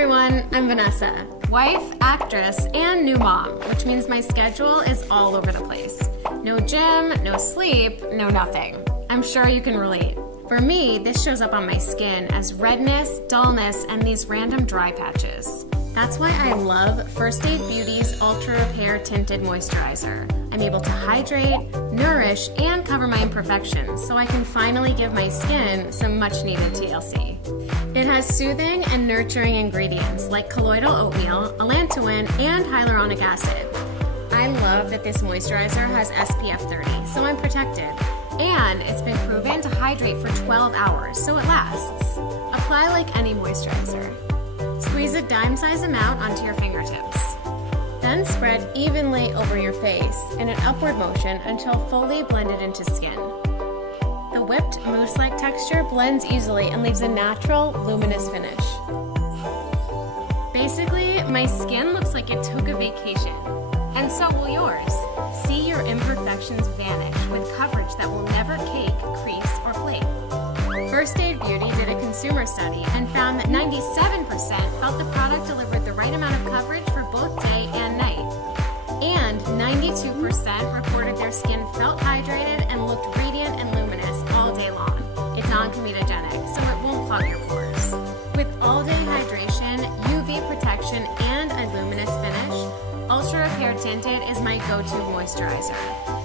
everyone, I'm Vanessa, wife, actress, and new mom, which means my schedule is all over the place. No gym, no sleep, no nothing. I'm sure you can relate. For me, this shows up on my skin as redness, dullness, and these random dry patches. That's why I love First Aid Beauty's Ultra Repair Tinted Moisturizer. I'm able to hydrate, nourish, and cover my imperfections so I can finally give my skin some much needed TLC. It has soothing and nurturing ingredients like colloidal oatmeal, allantoin, and hyaluronic acid. I love that this moisturizer has SPF 30, so I'm protected. And it's been proven to hydrate for 12 hours, so it lasts. Apply like any moisturizer. Squeeze a dime-sized amount onto your fingertips. Then spread evenly over your face in an upward motion until fully blended into skin. The whipped mousse-like texture blends easily and leaves a natural, luminous finish. Basically, my skin looks like it took a vacation. And so will yours. See your imperfections vanish with coverage that will never cake, crease, or flake. First Aid Beauty did a consumer study and found that 97% felt the product delivered the right amount of coverage for both day and night. And 92% reported their skin felt hydrated and looked radiant and luminous all day long. It's non-comedogenic, so it won't clog your pores. With all-day hydration, UV protection, and a luminous finish, Ultra Repair Tinted is my go-to moisturizer.